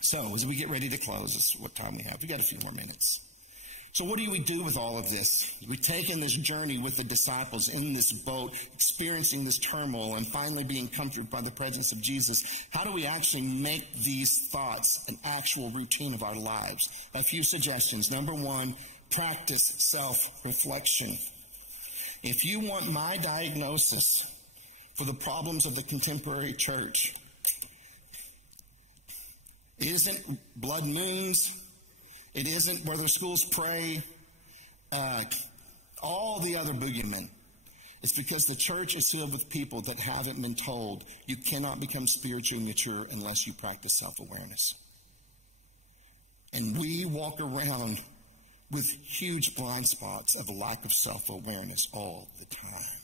So as we get ready to close, this is what time we have. We've got a few more minutes. So what do we do with all of this? We've taken this journey with the disciples in this boat, experiencing this turmoil, and finally being comforted by the presence of Jesus. How do we actually make these thoughts an actual routine of our lives? A few suggestions. Number one, practice self-reflection. If you want my diagnosis for the problems of the contemporary church, it isn't blood moons. It isn't whether schools pray, all the other boogeymen. It's because the church is filled with people that haven't been told you cannot become spiritually mature unless you practice self-awareness. And we walk around with huge blind spots of a lack of self-awareness all the time.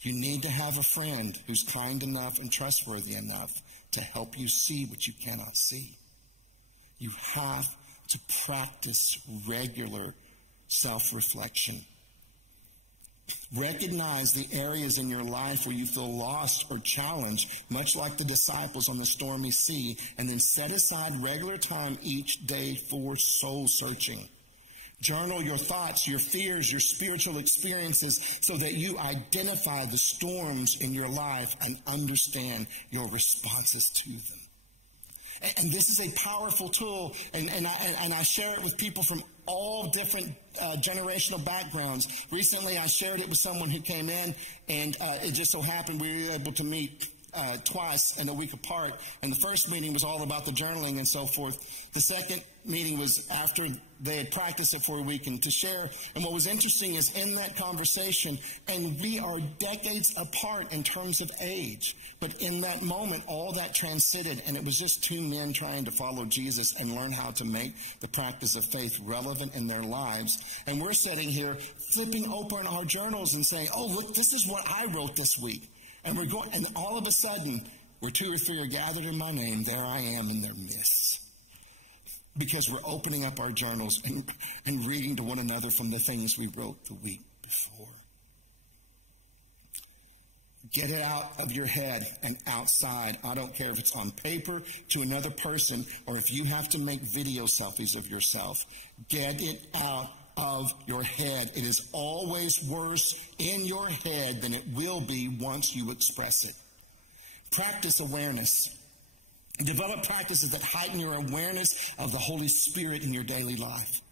You need to have a friend who's kind enough and trustworthy enough to help you see what you cannot see. You have to practice regular self-reflection. Recognize the areas in your life where you feel lost or challenged, much like the disciples on the stormy sea, and then set aside regular time each day for soul searching. Journal your thoughts, your fears, your spiritual experiences so that you identify the storms in your life and understand your responses to them. And this is a powerful tool, and I share it with people from all different generational backgrounds. Recently, I shared it with someone who came in, and it just so happened we were able to meet twice in a week apart. And the first meeting was all about the journaling and so forth. The second meeting was after they had practiced it for a week and to share. And what was interesting is in that conversation, and we are decades apart in terms of age, but in that moment, all that transcended, and it was just two men trying to follow Jesus and learn how to make the practice of faith relevant in their lives. And we're sitting here flipping open our journals and saying, oh, look, this is what I wrote this week. And we're going, and all of a sudden, where two or three are gathered in my name, there I am in their midst. Because we're opening up our journals and reading to one another from the things we wrote the week before. Get it out of your head and outside. I don't care if it's on paper to another person or if you have to make video selfies of yourself. Get it out of your head. It is always worse in your head than it will be once you express it. Practice awareness. Develop practices that heighten your awareness of the Holy Spirit in your daily life.